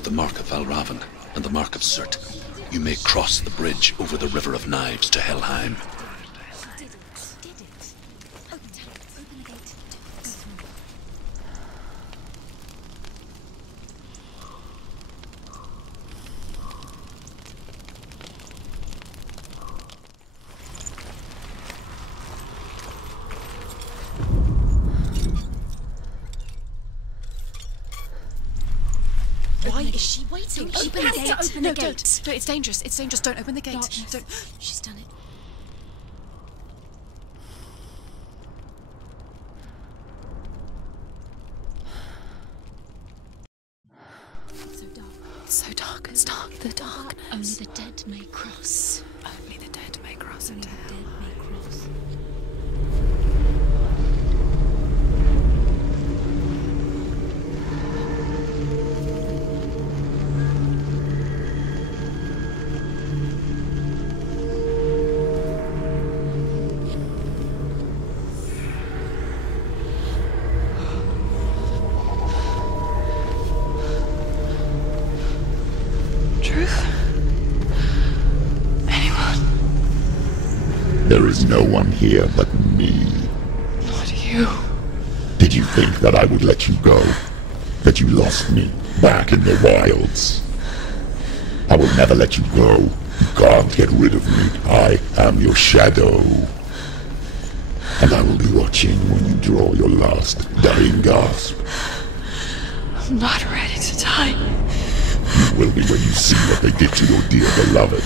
with the mark of Valravan and the mark of Surt, you may cross the bridge over the River of Knives to Helheim. Why is she waiting? Open the gate. Open the gate. No, it's dangerous. It's dangerous. Don't open the gate. Don't. She's done it. So dark. It's so dark. It's dark. The darkness. Only the dead may cross. Only the dead may cross Only into the hell. dead may cross. There is no one here but me. Not you. Did you think that I would let you go? That you lost me back in the wilds? I will never let you go. You can't get rid of me. I am your shadow. And I will be watching when you draw your last dying gasp. I'm not ready to die. You will be when you see what they did to your dear beloved.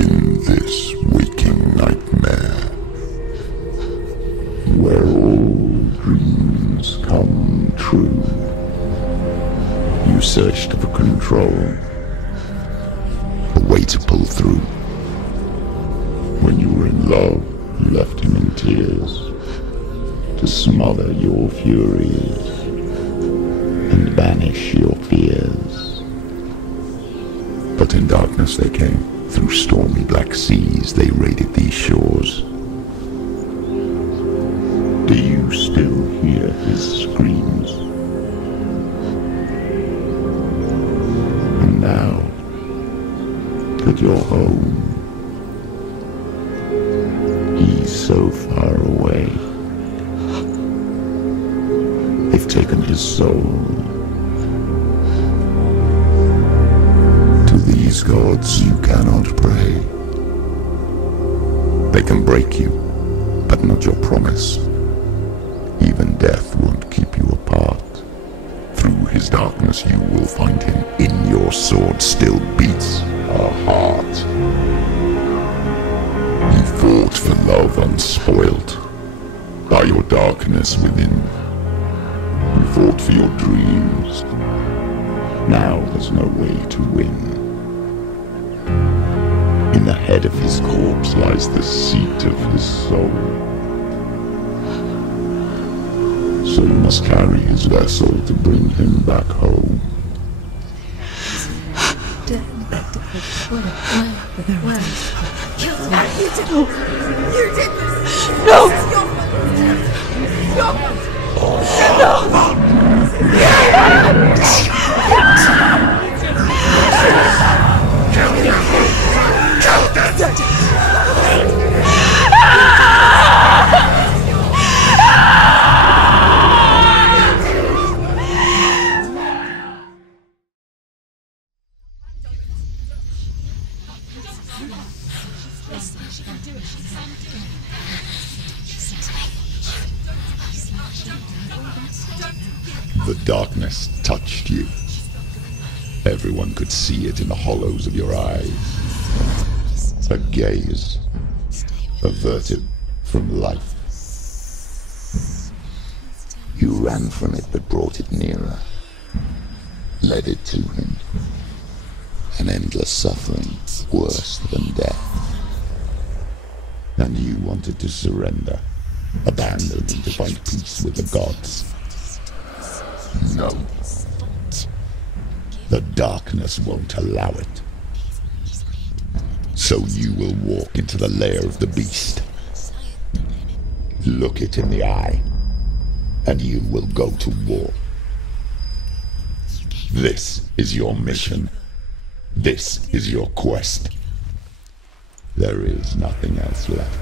In this waking nightmare, where all dreams come true, you searched for control, a way to pull through. When you were in love, you left him in tears, to smother your furies and banish your fears. But in darkness they came, through stormy black seas they raided these shores. Do you still hear his screams? And now that you're home, he's so far away. They've taken his soul. To these gods you cannot pray. They can break you, but not your promise. Even death won't keep you apart. Through his darkness you will find him. In your sword still beats a heart. You fought for love unspoilt by your darkness within. You fought for your dreams. Now there's no way to win. In the head of his corpse lies the seat of his soul. So you must carry his vessel to bring him back home. You did this! No! This is your fault! The darkness touched you. Everyone could see it in the hollows of your eyes. A gaze averted from life. You ran from it but brought it nearer, led it to him. An endless suffering worse than death. And you wanted to surrender, abandon and to find peace with the gods. No. The darkness won't allow it. So you will walk into the lair of the beast. Look it in the eye, and you will go to war. This is your mission. This is your quest. There is nothing else left.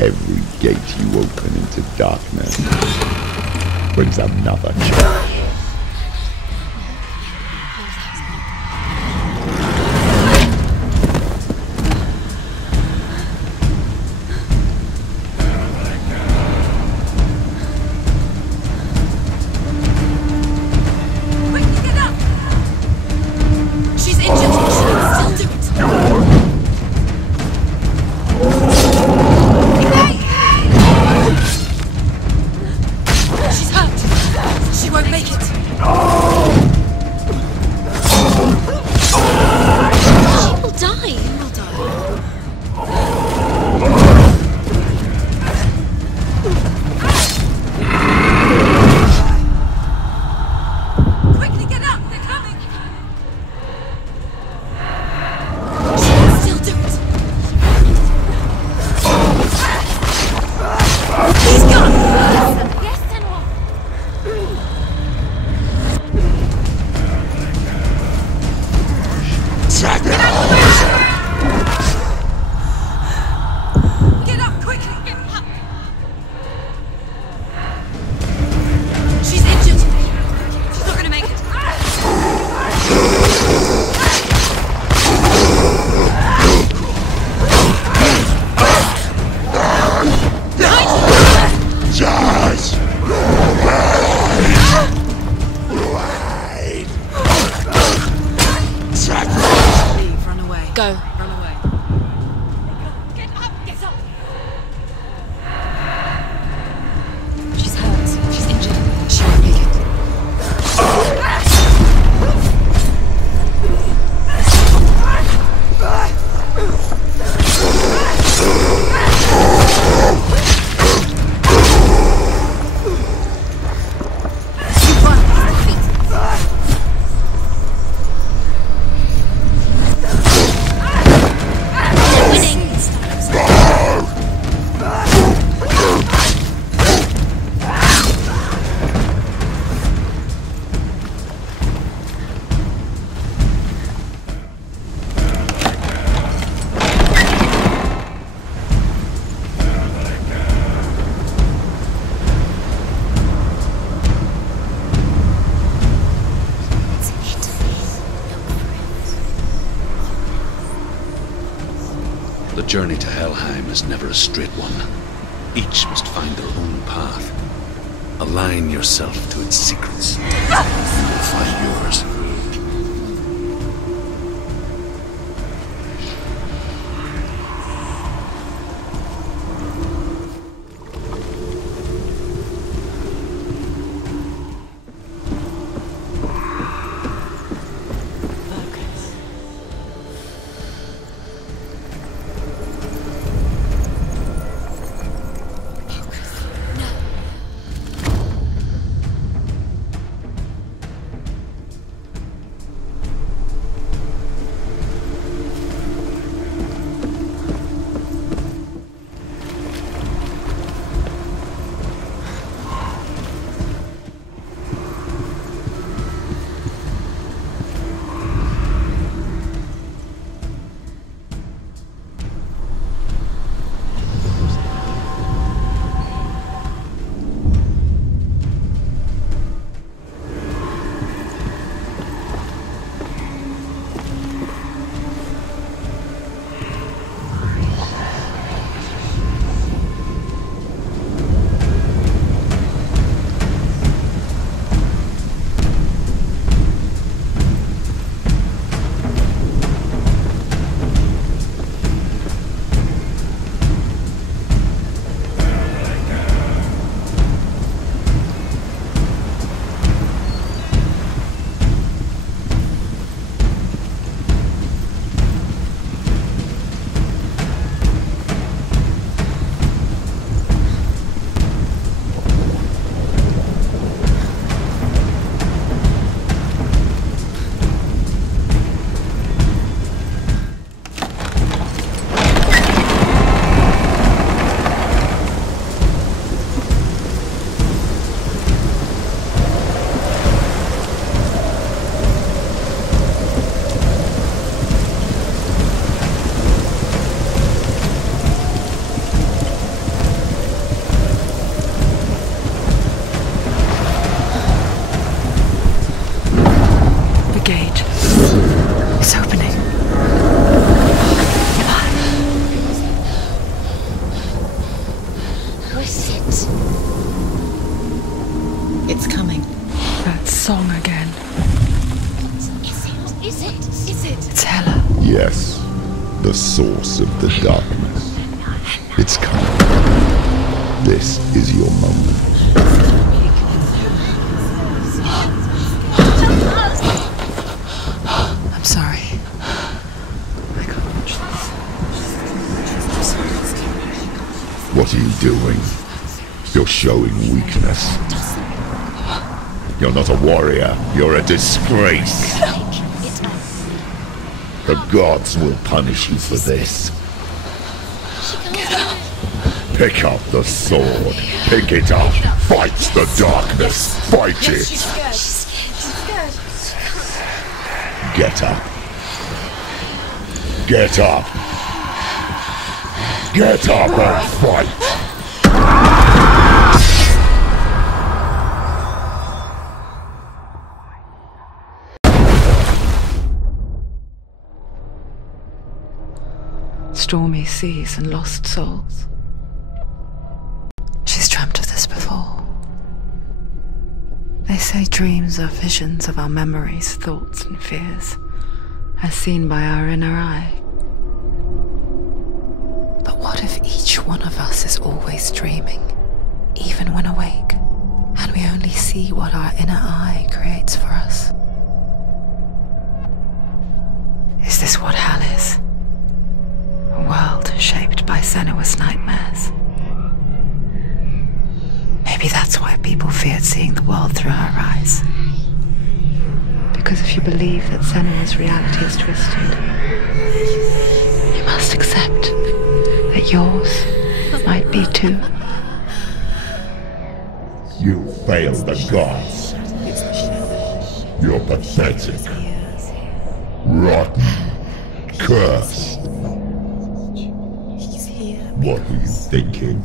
Every gate you open into darkness brings another challenge. Quickly get up! She's injured. Still do it. She's hurt. She won't make it. journey to Helheim is never a straight one. Each must find their own path. Align yourself to its secrets. You'll find yours. Yes, the source of the darkness. It's coming. This is your moment. I'm sorry. I can't watch this. What are you doing? You're showing weakness. You're not a warrior. You're a disgrace. The gods will punish you for this. Pick up the sword. Pick it up. Fight the darkness. Fight it. She's scared. Get up. Get up. Get up and fight. Stormy seas and lost souls. She's dreamt of this before. They say dreams are visions of our memories, thoughts and fears, as seen by our inner eye. But what if each one of us is always dreaming, even when awake, and we only see what our inner eye creates for us? Is this what hell is? A world shaped by Senua's nightmares. Maybe that's why people feared seeing the world through her eyes. Because if you believe that Senua's reality is twisted, you must accept that yours might be too. You failed the gods. You're pathetic. Rotten. Cursed. What were you thinking?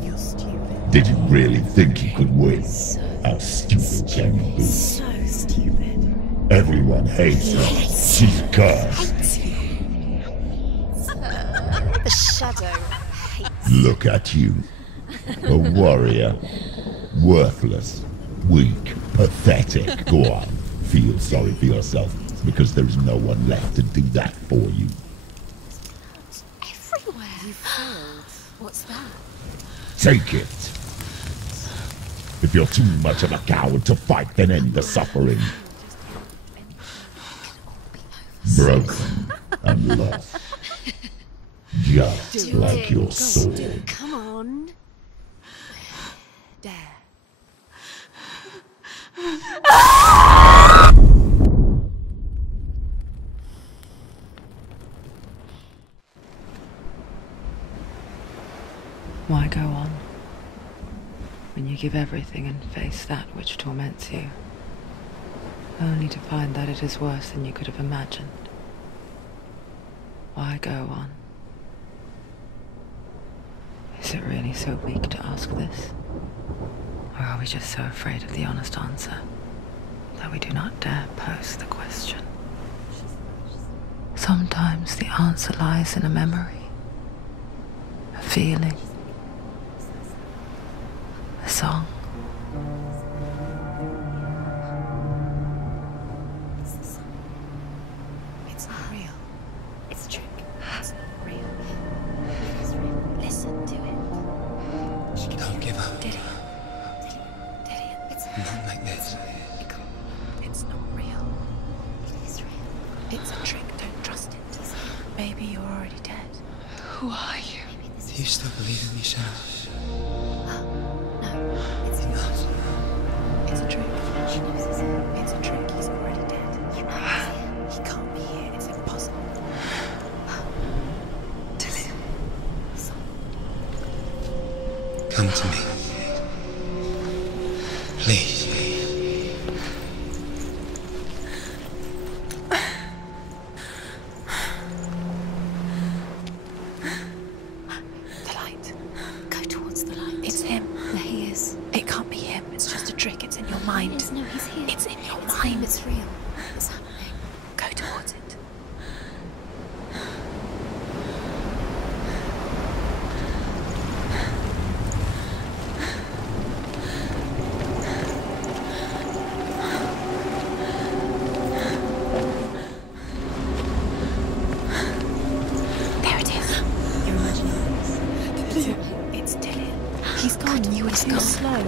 Did you really think you could win? How stupid can you be? So stupid. Everyone hates her. She's cursed. The shadow so hates. Look at you. A warrior. Worthless. Weak. Pathetic. Go on. Feel sorry for yourself, because there is no one left to do that for you. Everywhere. You failed. What's that? Take it. If you're too much of a coward to fight, then end the suffering. Broken and lost. Just like your sword. Come on. Dare. Why go on when you give everything and face that which torments you, only to find that it is worse than you could have imagined? Why go on? Is it really so weak to ask this? Or are we just so afraid of the honest answer that we do not dare pose the question? Sometimes the answer lies in a memory, a feeling, a song. It's not real. It's a trick. It's not real. It's real. Listen to it. Don't give up. Dillion. It's Not like this. It's not real. It is real. It's a trick. Don't trust it. Maybe you're already dead. Who are you? Do you still believe in yourself? No, it's not. It's a trick. She knows it's him. It's a trick. He's already dead. You know he's here. He can't be here. It's impossible. Dillion. Come to me. Please. The light. Go towards the light. It's him. There he is. It can't be him. It's just a trick. It's in your mind. No, he's here. It's in your mind. It's real. It's happening. Go towards it. There it is. You're imagining this. It's Dillion. He's gone. You were too slow.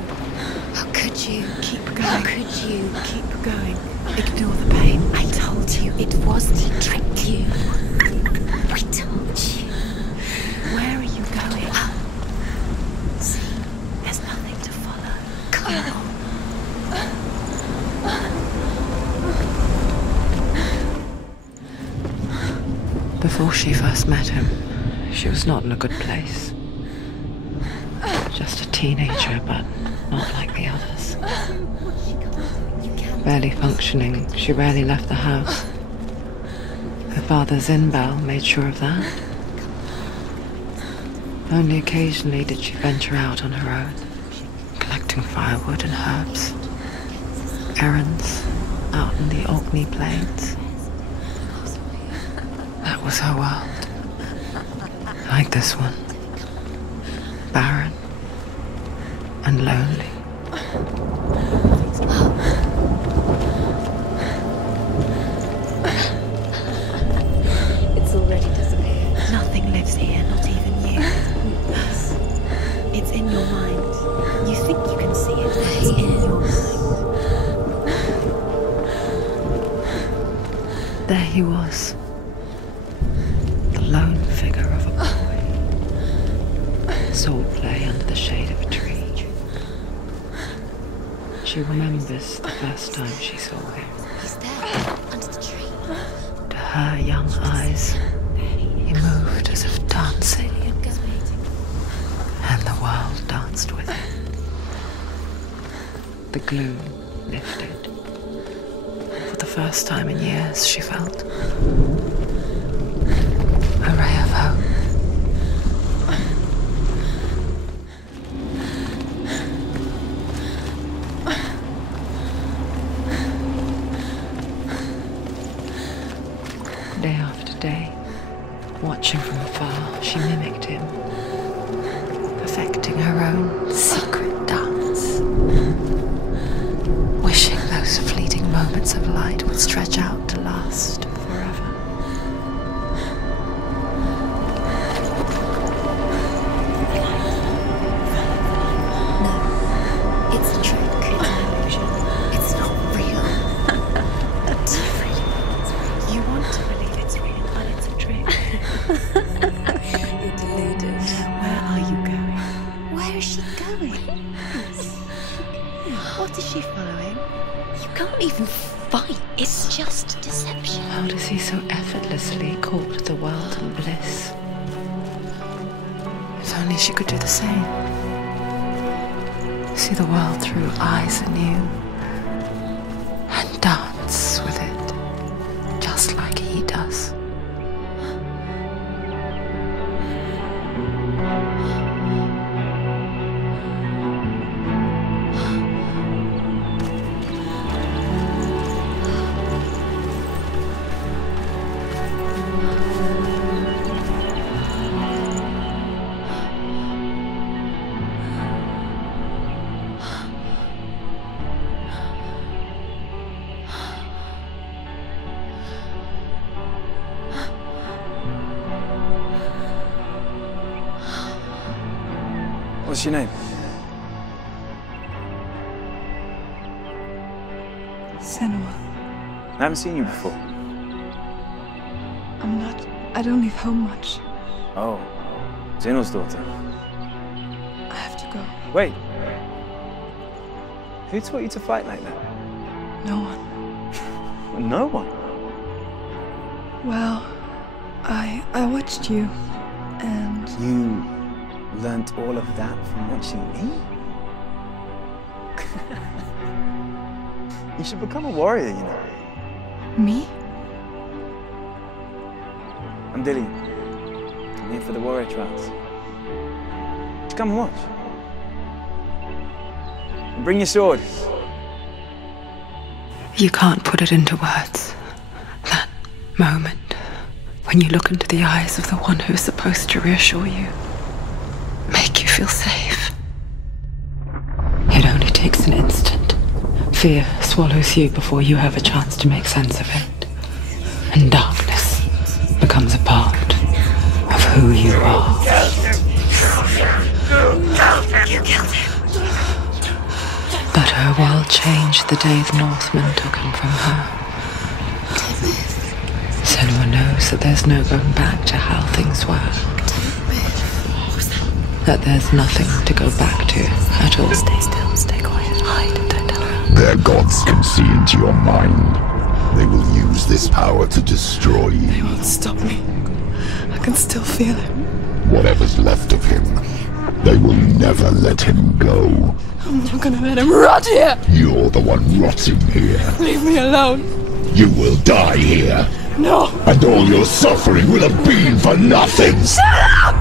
How could you? Keep going. How could you? Keep going. Ignore the pain. I told you it was to trick you. I told you. Where are you going? See, there's nothing to follow. Come on. Before she first met him, she was not in a good place. Just a teenager, but not like the others. Barely functioning, she rarely left the house. Her father's in-bell made sure of that. Only occasionally did she venture out on her own, collecting firewood and herbs. Errands out in the Orkney Plains. That was her world. Like this one. Barren and lonely. It's already disappeared. Nothing lives here, not even you. It's in your mind. You think you can see it, but it's in your mind. There he was. The lone figure of a boy. Sword play under the shade of a tree. She remembers the first time she saw him. He's there, under the tree. To her young eyes, he moved as if dancing, and the world danced with him. The gloom lifted. For the first time in years, she felt a ray of hope. Day after day, watching Watching from afar, she mimicked him, perfecting her own secret dance, wishing those fleeting moments of light would stretch out to last forever. No, it's a trick. It's an illusion. It's not real. But you want to believe it's real, but it's a trick. You're deluded. Where are you going? Where is she going? What is she following? You can't even fight. It's just deception. How does he so effortlessly court the world and bliss? If only she could do the same. See the world through eyes anew and dance with it, just like he does. What's your name? Senua. I haven't seen you before. I don't leave home much. Oh, Zeno's daughter. I have to go. Wait. Who taught you to fight like that? No one. No one? Well, I watched you, and You learnt all of that from watching me? You should become a warrior, you know. me? I'm Dillion. I'm here for the warrior trials. Just come and watch. And bring your sword. You can't put it into words. That moment when you look into the eyes of the one who is supposed to reassure you, make you feel safe. It only takes an instant. Fear swallows you before you have a chance to make sense of it. And darkness becomes a part of who you are. You killed him. But her world changed the day the Northmen took him from her. Senua knows that there's no going back to how things were. That there's nothing to go back to at all. Stay still, stay quiet, hide, and don't tell her. Their gods can see into your mind. They will use this power to destroy They you. won't stop me. I can still feel him. Whatever's left of him, they will never let him go. I'm not gonna let him rot here. You're the one rotting here. Leave me alone. You will die here. No. And all your suffering will have been for nothing. Shut up!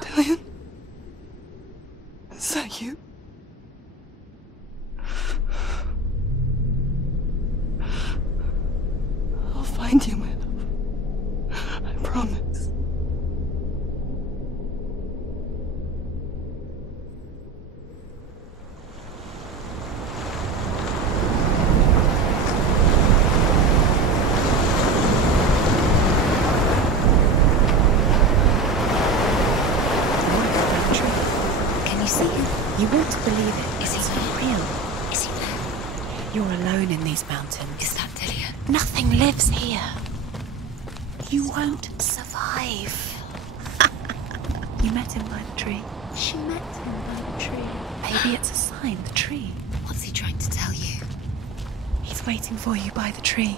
Dillion? Is that you? I'll find you, my love. I promise. Can you see him? You want to believe it. Is he not real? Is he there? You're alone in these mountains. Is that Dillion? Nothing lives here. You won't survive. You met him by the tree. She met him by the tree. Maybe it's a sign, the tree. What's he trying to tell you? He's waiting for you by the tree.